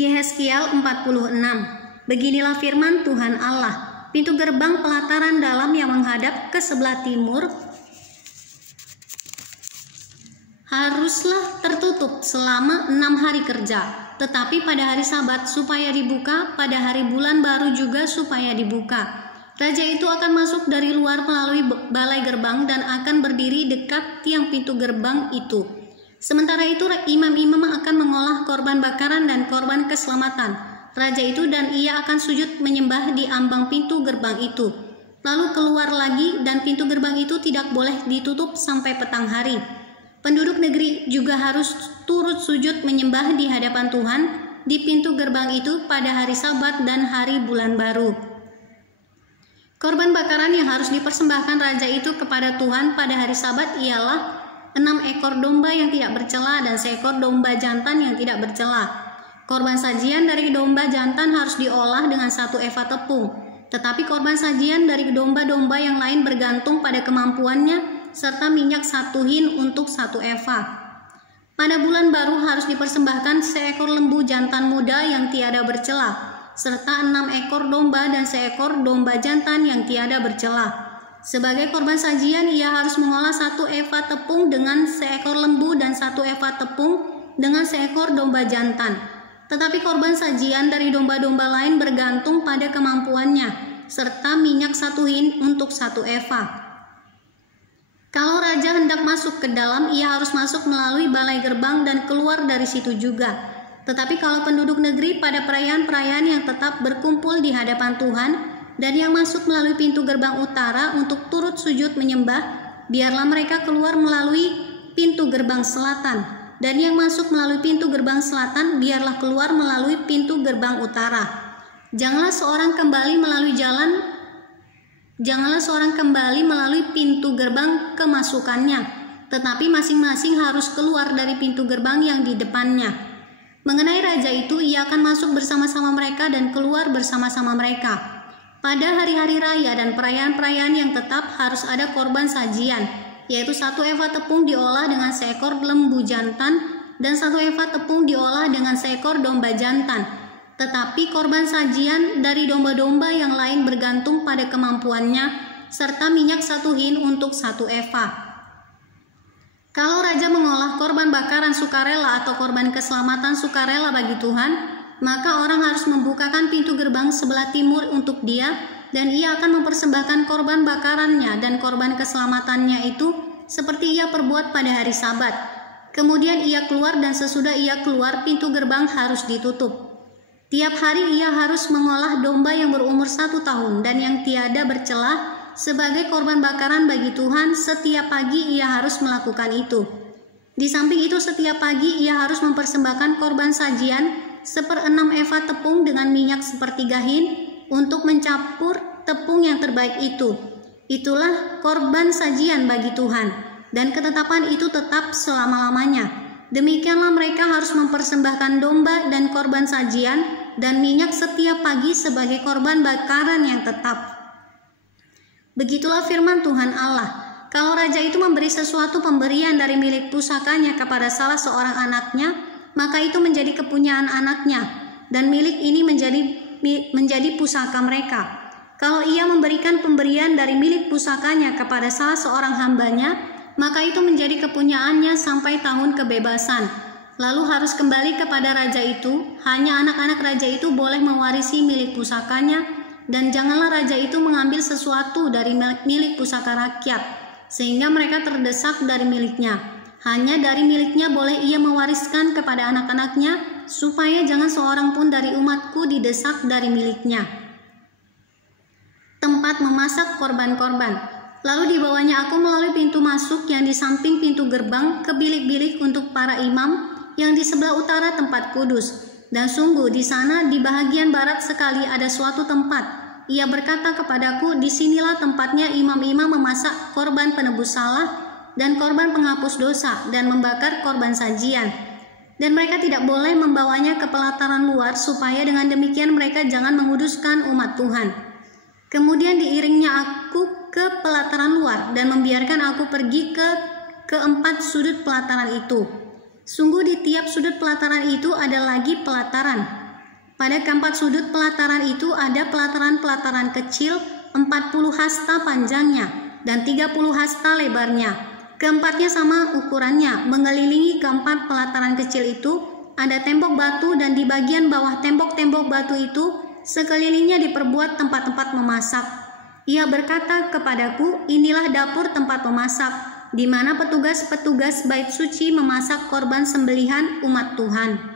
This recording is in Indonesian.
Yehezkiel 46. Beginilah firman Tuhan Allah, pintu gerbang pelataran dalam yang menghadap ke sebelah timur haruslah tertutup selama 6 hari kerja, tetapi pada hari Sabat supaya dibuka, pada hari bulan baru juga supaya dibuka. Raja itu akan masuk dari luar melalui balai gerbang dan akan berdiri dekat tiang pintu gerbang itu. Sementara itu imam-imam akan mengolah korban bakaran dan korban keselamatan. Raja itu dan ia akan sujud menyembah di ambang pintu gerbang itu. Lalu keluar lagi, dan pintu gerbang itu tidak boleh ditutup sampai petang hari. Penduduk negeri juga harus turut sujud menyembah di hadapan Tuhan di pintu gerbang itu pada hari Sabat dan hari bulan baru. Korban bakaran yang harus dipersembahkan raja itu kepada Tuhan pada hari Sabat ialah 6 ekor domba yang tidak bercela dan seekor domba jantan yang tidak bercela. Korban sajian dari domba jantan harus diolah dengan 1 eva tepung, tetapi korban sajian dari domba-domba yang lain bergantung pada kemampuannya, serta minyak 1 hin untuk 1 eva. Pada bulan baru harus dipersembahkan seekor lembu jantan muda yang tiada bercela, serta 6 ekor domba dan seekor domba jantan yang tiada bercela. Sebagai korban sajian, ia harus mengolah 1 eva tepung dengan seekor lembu dan 1 eva tepung dengan seekor domba jantan. Tetapi korban sajian dari domba-domba lain bergantung pada kemampuannya, serta minyak 1 hin untuk 1 eva. Kalau raja hendak masuk ke dalam, ia harus masuk melalui balai gerbang dan keluar dari situ juga. Tetapi kalau penduduk negeri pada perayaan-perayaan yang tetap berkumpul di hadapan Tuhan, dan yang masuk melalui pintu gerbang utara untuk turut sujud menyembah, biarlah mereka keluar melalui pintu gerbang selatan, dan yang masuk melalui pintu gerbang selatan biarlah keluar melalui pintu gerbang utara. Janganlah seorang kembali melalui pintu gerbang kemasukannya, tetapi masing-masing harus keluar dari pintu gerbang yang di depannya. Mengenai raja itu, ia akan masuk bersama-sama mereka dan keluar bersama-sama mereka. Pada hari-hari raya dan perayaan-perayaan yang tetap harus ada korban sajian, yaitu 1 eva tepung diolah dengan seekor lembu jantan dan 1 eva tepung diolah dengan seekor domba jantan. Tetapi korban sajian dari domba-domba yang lain bergantung pada kemampuannya, serta minyak 1 hin untuk 1 eva. Kalau raja mengolah korban bakaran sukarela atau korban keselamatan sukarela bagi Tuhan, maka orang harus membukakan pintu gerbang sebelah timur untuk dia, dan ia akan mempersembahkan korban bakarannya dan korban keselamatannya itu seperti ia perbuat pada hari Sabat. Kemudian ia keluar, dan sesudah ia keluar pintu gerbang harus ditutup. Tiap hari ia harus mengolah domba yang berumur 1 tahun dan yang tiada bercela sebagai korban bakaran bagi Tuhan. Setiap pagi ia harus melakukan itu. Di samping itu, setiap pagi ia harus mempersembahkan korban sajian 1/6 eva tepung dengan minyak 1/3 hin untuk mencampur tepung yang terbaik itu. Itulah korban sajian bagi Tuhan, dan ketetapan itu tetap selama-lamanya. Demikianlah mereka harus mempersembahkan domba dan korban sajian dan minyak setiap pagi sebagai korban bakaran yang tetap. Begitulah firman Tuhan Allah. Kalau raja itu memberi sesuatu pemberian dari milik pusakanya kepada salah seorang anaknya, maka itu menjadi kepunyaan anaknya, dan milik ini menjadi pusaka mereka. Kalau ia memberikan pemberian dari milik pusakanya kepada salah seorang hambanya, maka itu menjadi kepunyaannya sampai tahun kebebasan. Lalu harus kembali kepada raja itu. Hanya anak-anak raja itu boleh mewarisi milik pusakanya, dan janganlah raja itu mengambil sesuatu dari milik pusaka rakyat, sehingga mereka terdesak dari miliknya. Hanya dari miliknya boleh ia mewariskan kepada anak-anaknya, supaya jangan seorang pun dari umatku didesak dari miliknya. Tempat memasak korban-korban. Lalu dibawanya aku melalui pintu masuk yang di samping pintu gerbang ke bilik-bilik untuk para imam yang di sebelah utara tempat kudus. Dan sungguh di sana di bahagian barat sekali ada suatu tempat. Ia berkata kepadaku, disinilah tempatnya imam-imam memasak korban penebus salah dan korban penghapus dosa, dan membakar korban sajian. Dan mereka tidak boleh membawanya ke pelataran luar, supaya dengan demikian mereka jangan menguduskan umat Tuhan. Kemudian diiringnya aku ke pelataran luar, dan membiarkan aku pergi ke keempat sudut pelataran itu. Sungguh di tiap sudut pelataran itu ada lagi pelataran. Pada keempat sudut pelataran itu ada pelataran-pelataran kecil 40 hasta panjangnya dan 30 hasta lebarnya. Keempatnya sama ukurannya. Mengelilingi keempat pelataran kecil itu ada tembok batu, dan di bagian bawah tembok-tembok batu itu sekelilingnya diperbuat tempat-tempat memasak. Ia berkata kepadaku, inilah dapur tempat memasak, di mana petugas-petugas bait suci memasak korban sembelihan umat Tuhan.